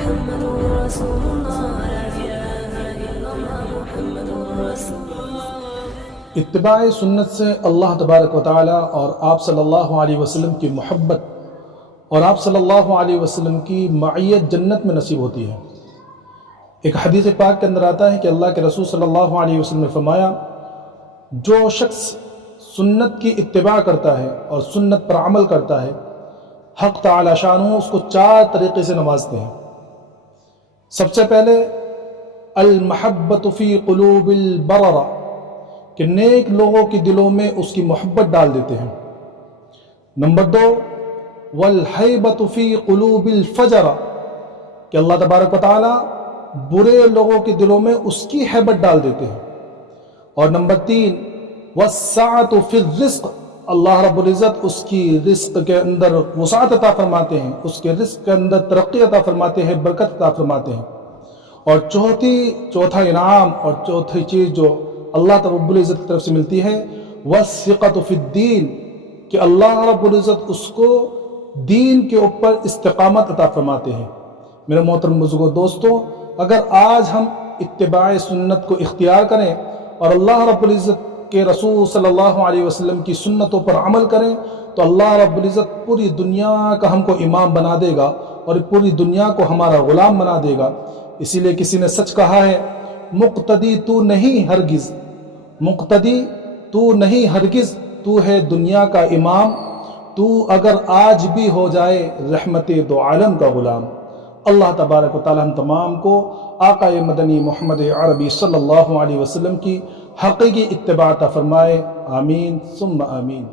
محمد رسول الله لا إله إلا الله محمد رسول الله۔ اتباع سنت سے اللہ تبارک و تعالی اور آپ صلی اللہ علیہ وسلم کی محبت اور آپ صلی اللہ علیہ وسلم کی معیت جنت میں نصیب ہوتی ہے۔ ایک حدیث پاک کے اندر آتا ہے کہ اللہ کے رسول صلی اللہ علیہ وسلم نے فرمایا، جو شخص سنت کی اتباع کرتا ہے اور سنت پر عمل کرتا ہے، حق تعالی شانہ اس کو 4 طریقے سے نوازتے ہیں۔ سب سے پہلے المحبت فی قلوب البررہ، کہ نیک لوگوں کے دلوں میں اس کی محبت ڈال دیتے ہیں۔ نمبر 2 والحیبت فی قلوب الفجرہ، کہ اللہ تبارک و تعالی برے لوگوں کے دلوں میں اس کی حیبت ڈال دیتے ہیں۔ اور نمبر 3 والسعۃ فی الرزق، اللہ رب العزت اس کی رزق کے اندر وسعت عطا فرماتے ہیں، اس کے رزق کے اندر ترقی عطا فرماتے ہیں، برکت عطا فرماتے ہیں۔ اور چوتھا انعام اور چوتھی چیز جو اللہ رب العزت کی طرف سے ملتی ہے، والثقۃ فی الدین، کہ اللہ رب العزت اس کو دین کے اوپر استقامت عطا فرماتے ہیں۔ میرے محترم بزرگوں، دوستوں، اگر آج ہم اتباع سنت کو اختیار کریں اور اللہ رب العزت کے رسول صلی اللہ علیہ وسلم کی سنتوں پر عمل کریں، تو اللہ رب العزت پوری دنیا کا ہم کو امام بنا دے گا اور پوری دنیا کو ہمارا غلام بنا دے گا۔ اسی لیے کسی نے سچ کہا ہے، مقتدی تو نہیں ہرگز، مقتدی تو نہیں ہرگز، تو ہے دنیا کا امام، تو اگر آج بھی ہو جائے رحمت دو عالم کا غلام۔ اللہ تبارک و تعالی ہم تمام کو آقا مدنی محمد عربی صلی اللہ علیہ وسلم کی حقیقی اتباع عطا فرمائے۔ آمین ثم آمین۔